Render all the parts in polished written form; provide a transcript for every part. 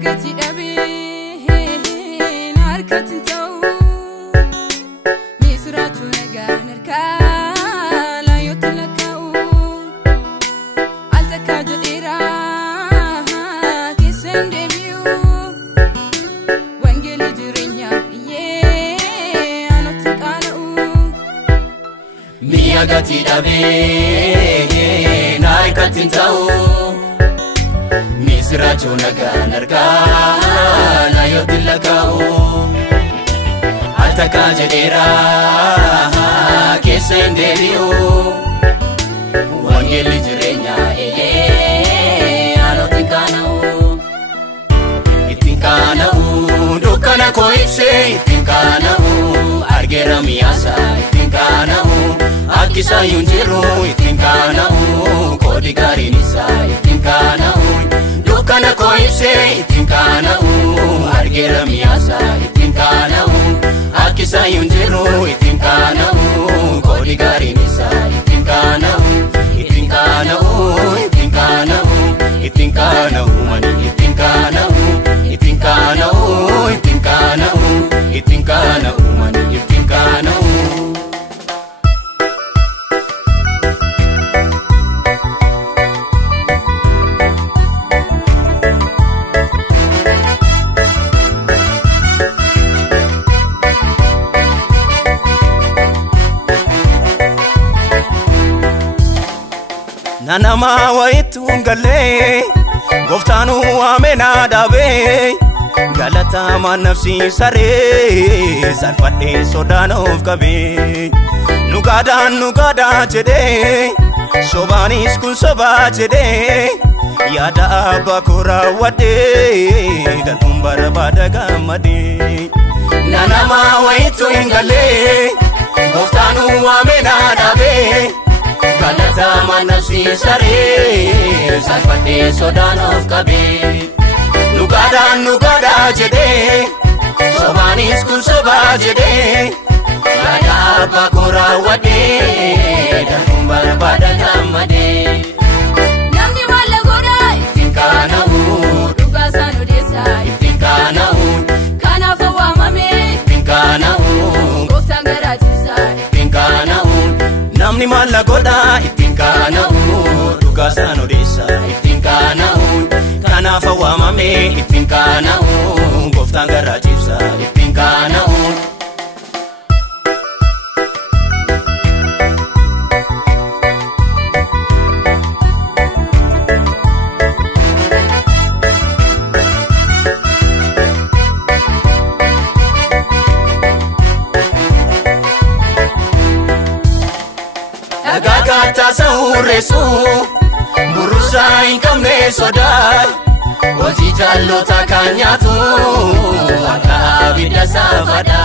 gati dhabe harkatin ta'u misrachu nagaan harkaa laayyooti lakka'u altaka jedheera keessan deebi'u wangeeli jireenya iyyee anatti qaana'u mi'a gati dhabe harkatin ta'u misrachu nagaan harkaa laayyooti lakka'u altaka jedheera keessan deebi'u wangeeli jireenya iyyee anatti qaana'u ittiin qaana'u dukkana koo ibsee ittiin qaana'u argeera mi'aasa ittiin qaana'u akkisayyuun jiru ittiin qaana'u koodi gaariin isaa ittiin qaana'u dukkana koo ibsee ittiin qaana'u argeera mi'aasa ittiin qaana'u akkisayyuun jiru ittiin qaana'u koodi gaariin isaa ittiin qaana'u ittiin qaana'u ittiin qaana'u ittiin qaana'u mani ittiin qaana'u ittiin qaana'u ittiin qaana'u ittiin qaana'u mani ittiin qaana'u Nanama wayitun galee goftanu amena dabe galata manafsi sare zarfadhe sodanof kabe nugada jede sobanis kun soba jede yada bakura wade darbun barbada gamade nanama wayitun galee goftanu amena dabe galata manafsi sare zarfadhe sodanof kabe nugada jede sobanis kun soba jede yada bakura wade darbun barbada gamade namni malla godha ittiin qaana'u dhugaasaan odeessa ittiin qaana'u kanaaf waamame ittiin qaana'u gooftaan garaachisa ittiin qaana'u namni malla godha ittiin qaana'u dhugaasaan odeessa ittiin qaana'u kanaaf waamame ittiin qaana'u gooftaan garaachisa ittiin qaana'u Agakata sauresu burusa inkamne soda oji jallota kanyatu akka abidda safada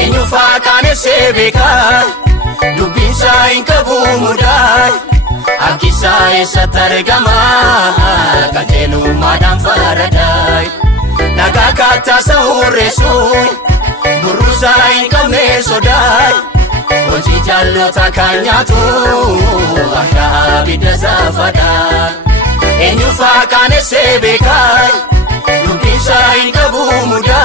enyu fakane sebeka dubinsa inkabu muda akisa esa targama kajelu madam faradai agakata sauresu burusa inkamne soda oji jallota kanyatu akka abidda safada enyu fakane sebeka dubinsa inkabu muda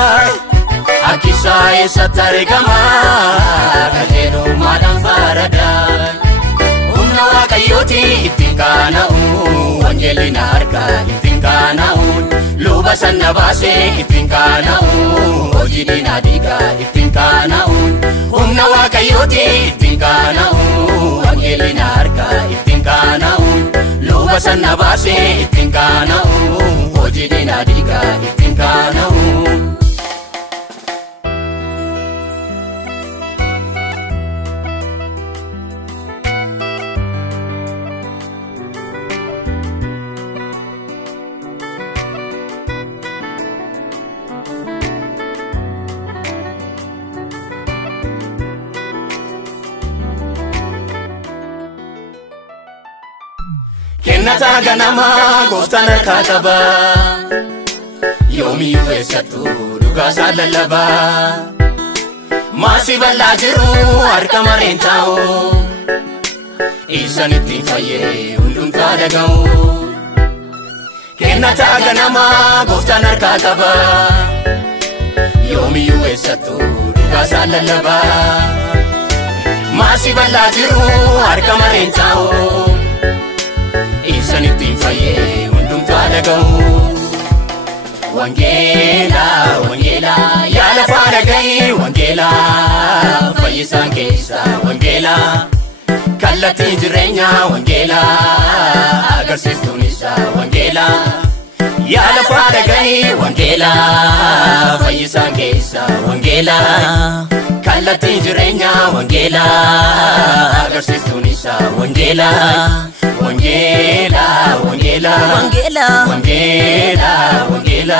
akisa esa targama kajelu madam farada humna waaqayyooti ittiin qaana'u wangeelina harka ittiin qaana'u luba sanna baase ittiin qaana'u hojii diinaa diiga ittiin qaana'u humna waaqayyooti ittiin qaana'u wangeelina harka ittiin qaana'u luba sanna baase ittiin qaana'u hojii diinaa diiga ittiin qaana'u kennata ganama goftana kataba yomi uesatu dugasa lalaba masi balla jiru harka marentao isanitti faye undum tadagao kenna taga nama gooftaan harkaa qaba yoomiyyuu eessattu dhugaasaa lallaba maasii bal'aa jiru harka mareen taa'u ibsan ittiin fayyee hundumtuu dhaga'u wangeela wangeela yaa lafaa dhaga'i wangeela fayyisaan keessa wangeela kallattiin jireenya wangeela agarsiistuun isaa wangeela yaa lafaa dhaga'i wangeela fayyisaan keessa wangeela kallattiin jireenya wangeela agarsiistuun isaa wangeela wangeela wangeela wangeela wangeela wangeela